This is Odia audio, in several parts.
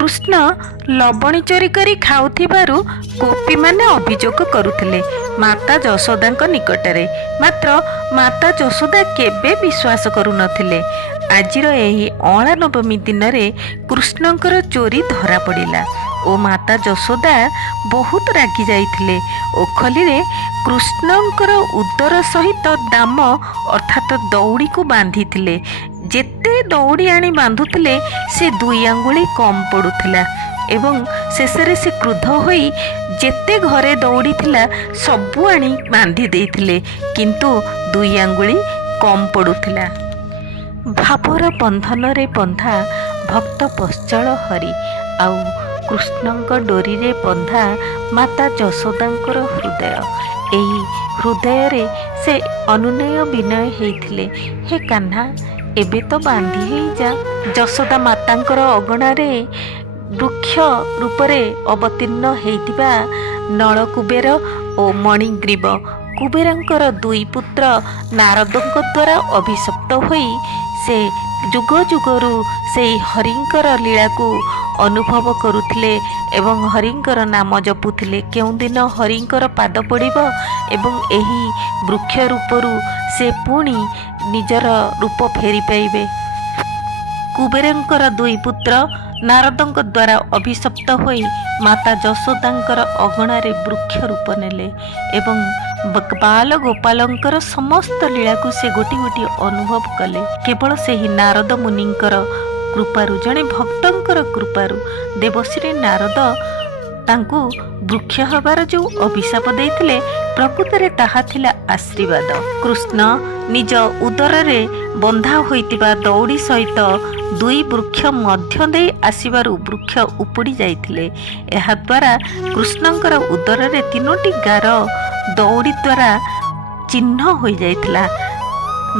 କୃଷ୍ଣ ଲବଣୀ ଚୋରି କରି ଖାଉଥିବାରୁ ଗୋପୀମାନେ ଅଭିଯୋଗ କରୁଥିଲେ ମାତା ଯଶୋଦାଙ୍କ ନିକଟରେ। ମାତ୍ର ମାତା ଯଶୋଦା କେବେ ବିଶ୍ୱାସ କରୁନଥିଲେ। ଆଜିର ଏହି ଅଁଳା ନବମୀ ଦିନରେ କୃଷ୍ଣଙ୍କର ଚୋରି ଧରା ପଡ଼ିଲା ଓ ମାତା ଯଶୋଦା ବହୁତ ରାଗି ଯାଇଥିଲେ। ଓଖଲିରେ କୃଷ୍ଣଙ୍କର ଉଦର ସହିତ ଦାମ ଅର୍ଥାତ୍ ଦଉଡ଼ିକୁ ବାନ୍ଧିଥିଲେ। ଯେତେ ଦଉଡ଼ି ଆଣି ବାନ୍ଧୁଥିଲେ ସେ 2 ଆଙ୍ଗୁଳି କମ୍ ପଡ଼ୁଥିଲା ଏବଂ ଶେଷରେ ସେ କ୍ରୁଦ୍ଧ ହୋଇ ଯେତେ ଘରେ ଦଉଡ଼ି ଥିଲା ସବୁ ଆଣି ବାନ୍ଧି ଦେଇଥିଲେ, କିନ୍ତୁ 2 ଆଙ୍ଗୁଳି କମ୍ ପଡ଼ୁଥିଲା। ଭାବର ବନ୍ଧନରେ ବନ୍ଧା ଭକ୍ତ ବତ୍ସଳ ହରି ଆଉ କୃଷ୍ଣଙ୍କ ଡୋରିରେ ବନ୍ଧା ମାତା ଯଶୋଦାଙ୍କର ହୃଦୟ। ଏହି ହୃଦୟରେ ସେ ଅନୁନୟ ବିନୟ ହେଇଥିଲେ, ହେ କାହ୍ନା ଏବେ ତ ବାନ୍ଧି ହେଇଯା। ଯଶୋଦା ମାତାଙ୍କର ଅଗଣାରେ ବୃକ୍ଷ ରୂପରେ ଅବତୀର୍ଣ୍ଣ ହେଇଥିବା ନଳକୁବେର ଓ ମଣିଗ୍ରୀବ କୁବେରଙ୍କର 2 ପୁତ୍ର ନାରଦଙ୍କ ଦ୍ୱାରା ଅଭିଶପ୍ତ ହୋଇ ସେ ଯୁଗ ଯୁଗରୁ ସେଇ ହରିଙ୍କର ଲୀଳାକୁ ଅନୁଭବ କରୁଥିଲେ ଏବଂ ହରିଙ୍କର ନାମ ଜପୁଥିଲେ। କେଉଁଦିନ ହରିଙ୍କର ପାଦ ପଡ଼ିବ ଏବଂ ଏହି ବୃକ୍ଷ ରୂପରୁ ସେ ପୁଣି ନିଜର ରୂପ ଫେରି ପାଇବେ। କୁବେରଙ୍କର 2 ପୁତ୍ର ନାରଦଙ୍କ ଦ୍ୱାରା ଅଭିଶପ୍ତ ହୋଇ ମାତା ଯଶୋଦାଙ୍କର ଅଗଣାରେ ବୃକ୍ଷ ରୂପ ନେଲେ ଏବଂ ବାଲ ଗୋପାଳଙ୍କର ସମସ୍ତ ଲୀଳାକୁ ସେ ଗୋଟି ଗୋଟି ଅନୁଭବ କଲେ। କେବଳ ସେହି ନାରଦ ମୁନିଙ୍କର କୃପାରୁ, ଜଣେ ଭକ୍ତଙ୍କର କୃପାରୁ ଦେବଶ୍ରୀ ନାରଦ ତାଙ୍କୁ ବୃକ୍ଷ ହେବାର ଯେଉଁ ଅଭିଶାପ ଦେଇଥିଲେ ପ୍ରକୃତରେ ତାହା ଥିଲା ଆଶୀର୍ବାଦ। କୃଷ୍ଣ ନିଜ ଉଦରରେ ବନ୍ଧା ହୋଇଥିବା ଦଉଡ଼ି ସହିତ 2 ବୃକ୍ଷ ମଧ୍ୟ ଦେଇ ଆସିବାରୁ ବୃକ୍ଷ ଉପୁଡ଼ି ଯାଇଥିଲେ। ଏହାଦ୍ୱାରା କୃଷ୍ଣଙ୍କର ଉଦରରେ 3ଟି ଗାର ଦଉଡ଼ି ଦ୍ୱାରା ଚିହ୍ନ ହୋଇଯାଇଥିଲା।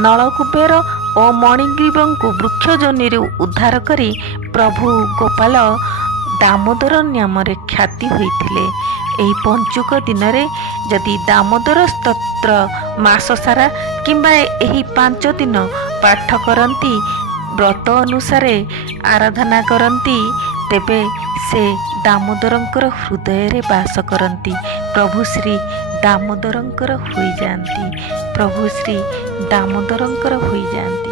ନଳକୁବେର ଓ ମଣିଗ୍ରୀବଙ୍କୁ ବୃକ୍ଷ ଯୋନିରୁ ଉଦ୍ଧାର କରି ପ୍ରଭୁ ଗୋପାଳ ଦାମୋଦର ନାମରେ ଖ୍ୟାତି ହୋଇଥିଲେ। ଏହି ପଞ୍ଚୁକ ଦିନରେ ଯଦି ଦାମୋଦର ସ୍ତୋତ୍ର ମାସ ସାରା କିମ୍ବା ଏହି 5 ଦିନ ପାଠ କରନ୍ତି, ବ୍ରତ ଅନୁସାରେ ଆରାଧନା କରନ୍ତି, ତେବେ ସେ ଦାମୋଦରଙ୍କର ହୃଦୟରେ ବାସ କରନ୍ତି। ପ୍ରଭୁ ଶ୍ରୀ ଦାମୋଦରଙ୍କର ହୋଇଯାଆନ୍ତି। ପ୍ରଭୁ ଶ୍ରୀ ଦାମୋଦରଙ୍କର ହୋଇଯାଆନ୍ତି।